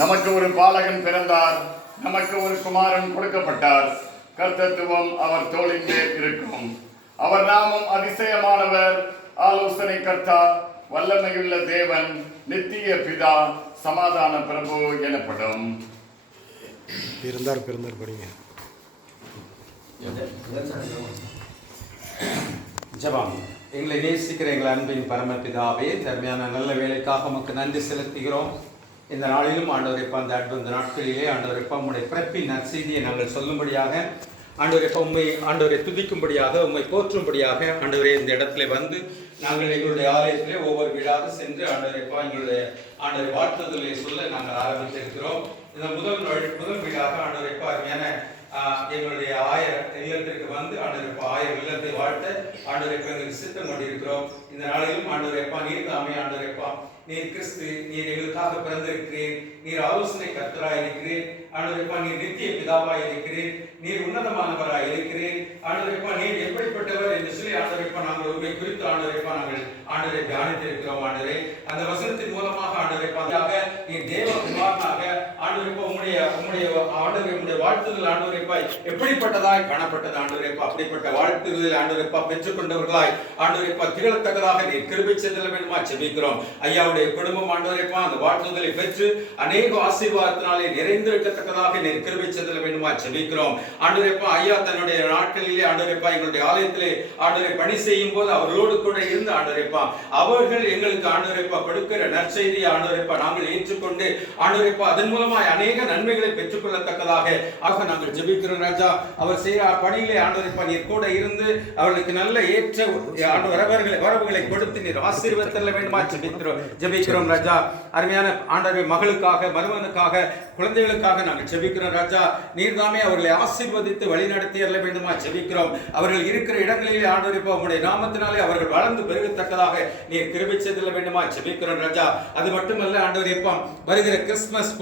நமக்கு ஒரு பாலகன் பிறந்தார், நமக்கு ஒரு குமாரன் கொடுக்கப்பட்டார். கர்த்தத்துவம் அவர் தோளின் மேல் இருக்கும். அவர் நாமம் அதிசயமானவர், ஆலோசனை கர்த்தா, வல்லமையுள்ள தேவன், நித்திய பிதா, சமாதான பிரபு எனப்படும். பிறந்தார் படிங்க. ஜெபம். எங்களை நேசிக்கிற எங்கள் அன்பின் பரமபிதாவே, தர்மையான நல்ல வேலைக்காக நமக்கு நன்றி செலுத்துகிறோம். இந்த நாளிலும் ஆண்டவரைப்பா, அந்த அன்பு இந்த நாட்களிலே ஆண்டவரைப்பா உம்முடைய பிறப்பின் நற்செய்தியை நாங்கள் சொல்லும்படியாக, ஆண்டவரைப்பா உண்மை ஆண்டவரை துதிக்கும்படியாக, உண்மை போற்றும்படியாக ஆண்டவரே இந்த இடத்துல வந்து நாங்கள் எங்களுடைய ஆலயத்திலே ஒவ்வொரு வீடாக சென்று ஆண்டவரைப்பா எங்களுடைய ஆண்டவரை வாழ்த்துதலை சொல்ல நாங்கள் ஆரம்பித்திருக்கிறோம். இந்த முதல் வீடாக ஆண்டவரைப்பா அருமையான எங்களுடைய ஆயர் இல்லத்திற்கு வந்து ஆண்டவரைப்பா ஆயர் இல்லத்தை வாழ்த்த ஆண்டவரைப்பா எங்களுக்கு சித்தம் கொண்டிருக்கிறோம். இந்த நாளிலும் ஆண்டவரைப்பா நீர் தாமே ஆண்டவரைப்பா, நீர் கிறிஸ்து, நீர் எங்களுக்காக பிறந்திருக்கிறீர், நீர் ஆலோசனை கர்த்தராய் இருக்கிறீர் ஆண்டவரைப்பா, நீர் நித்திய பிதாவாய் இருக்கிறீர், நீர் உன்னதமானவராய் இருக்கிறீர் ஆண்டவரைப்பா, நீர் எப்படிப்பட்டவர் என்று சொல்லி ஆண்டவரைப்பா நாங்கள் உண்மை குறித்து ஆண்டவரைப்பா நாங்கள் ஆண்டவரை தியானித்திருக்கிறோம். ஆண்டவரே, அந்த வசனத்தின் மூலமாக ஆண்டவரைப்பா நீர் தேவகுமாரனாக ஆண்டவரைப்பா உம்முடைய ஆண்டவரை உம்முடைய வாழ்த்துதல் ஆண்டவரைப்பா எப்படிப்பட்டதாய் காணப்பட்டது ஆண்டவரைப்பா, அப்படிப்பட்ட வாழ்த்துதல் ஆண்டவரைப்பா பெற்றுக்கொண்டவர்களாய் ஆண்டவரைப்பா திகழத்தக்கதாக நீர் கிருபை செய்தல வேண்டுமா ஜெபிக்கிறோம். ஐயாவுடைய குடும்பம் ஆண்டவரைப்பா அந்த வாழ்த்துதலை பெற்று அநேக ஆசீர்வாதத்தினாலே நிறைந்திருக்கத்தக்கதாக நீர் கிருபை செய்தல வேண்டுமா ஜெபிக்கிறோம். ஆண்டவரைப்பா ஐயா தன்னுடைய நாட்களிலே ஆண்டவரைப்பா எங்களுடைய ஆலயத்திலே ஆண்டவரை பணி செய்யும் போது அவர்களோடு கூட இருந்து ஆண்டவரைப்பா அவர்கள் எங்களுக்கு ஆண்டவரைப்பா கொடுக்கிற நற்செய்தியை ஆண்டவரைப்பா நாங்கள் ஏற்றுக்கொண்டு ஆண்டவரைப்பா அதன் மூலமாய் அநேக நன்மைகளை பெற்றுக்கொள்ளத்தக்கதாக நாங்கள் ஜெபிக்கிறோம் ராஜா. அவர் செய்கிற பணியிலே ஆண்டவரைப்பா நீர் கூட இருந்து அவர்களுக்கு நல்ல ஏற்ற வரவுகளை கொடுத்து நீர் ஆசீர்வதித்தல வேண்டுமா ஜெபிக்கிறோம் ராஜா. அருமையான ஆண்டவரை மகளுக்காக, மருமகனுக்காக, குழந்தைகளுக்காக நாங்கள் ஜெபிக்கிறோம் ராஜா. நீர் தாமே அவர்களை ஆசீர்வதித்து வழிநடத்தி அருள வேண்டுமா ஜெபிக்கிறோம். அவர்கள் இருக்கிற இடங்களிலே ஆண்டவரைப்பா உம்முடைய நாமத்தினாலே அவர்கள் வளர்ந்து பெருகத்தக்கதாக நீர் கிருபை செய்தல வேண்டுமா ஜெபிக்கிறோம் ராஜா. அது மட்டுமல்ல ஆண்டவரைப்பா, வருகிற கிறிஸ்துமஸ்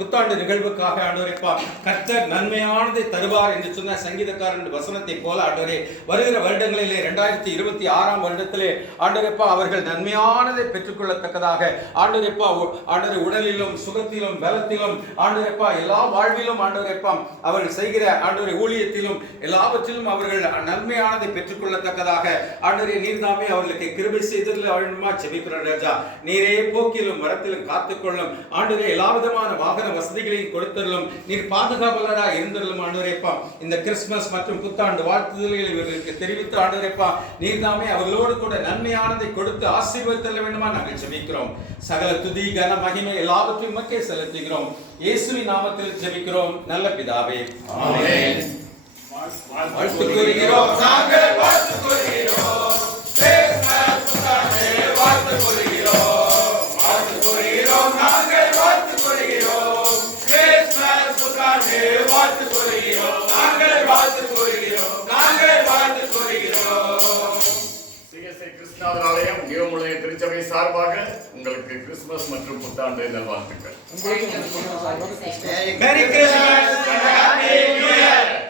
புத்தாண்டு நிகழ்வுக்காக ஆண்டவரைப்பா கர்த்தர் நன்மையானதை தருவார் என்று சொன்ன சங்கீதக்காரன் வசனத்தை போல ஆண்டவரே, வருகிற வருடங்களிலே 2026 வருடத்திலே ஆண்டவரைப்பா அவர்கள் நன்மையானதை பெற்றுக்கொள்ளத்தக்கதாக ஆண்டவரைப்பா ஆண்டவரை உடலிலும் சுகத்திலும் பலத்திலும் ஆண்டவரைப்பா எல்லா வாழ்விலும் ஆண்டவரைப்பா அவர்கள் செய்கிற ஆண்டவரை ஊழியத்திலும் எல்லாவற்றிலும் அவர்கள் நன்மையானதை பெற்றுக்கொள்ளத்தக்கதாக ஆண்டவரே நீர் தாமே அவர்களுக்கு கிருபை செய்ததில் வேண்டுமா ஜெபிக்கிறோம் ராஜா. நீரே போக்கிலும் வரத்திலும் காத்துக்கொள்ளும் ஆண்டவரே, எல்லா விதமான வாகன வசதிகளையும் கொடுத்தருளும், நீர் பாதுகாவலராக இருந்தருளும் ஆண்டவரைப்பா. இந்த கிறிஸ்துமஸ் மற்றும் புத்தாண்டு வாழ்த்துதல்களை இவர்களுக்கு தெரிவித்து ஆண்டவரைப்பா நீர் தாமே அவர்களோடு கூட நன்மையானதை கொடுத்து ஆசீர்வதித்தல் வேண்டுமா நாங்கள் ஜெபிக்கிறோம். சகல துதி கன மகிமை எல்லாவற்றையும் உமக்கே செலுத்துகிறோம். இயேசுவின் நாமத்தில் ஜெபிக்கிறோம் நல்ல பிதாவே, ஆமென். வாழ்த்து கூறுகிறோம், நாங்கள் வாழ்த்து கூறுகிறோம், கிறிஸ்துமஸ் புத்தாண்டை வாழ்த்து கூறுகிறோம், வாழ்த்து கூறுகிறோம், நாங்கள் வாழ்த்து கூறுகிறோம், கிறிஸ்துமஸ் புத்தாண்டை வாழ்த்து கூறுகிறோம், நாங்கள் வாழ்த்து கூறுகிறோம், நாங்கள் வாழ்த்து கூறுகிறோம். சிஎஸ்ஐ கிறிஸ்துநாதர் ஆலயம் நியோமுலை திருச்சபை சார்பாக உங்களுக்கு கிறிஸ்துமஸ் மற்றும் புத்தாண்டு நல்வாழ்த்துக்கள். Merry Christmas and Happy New Year.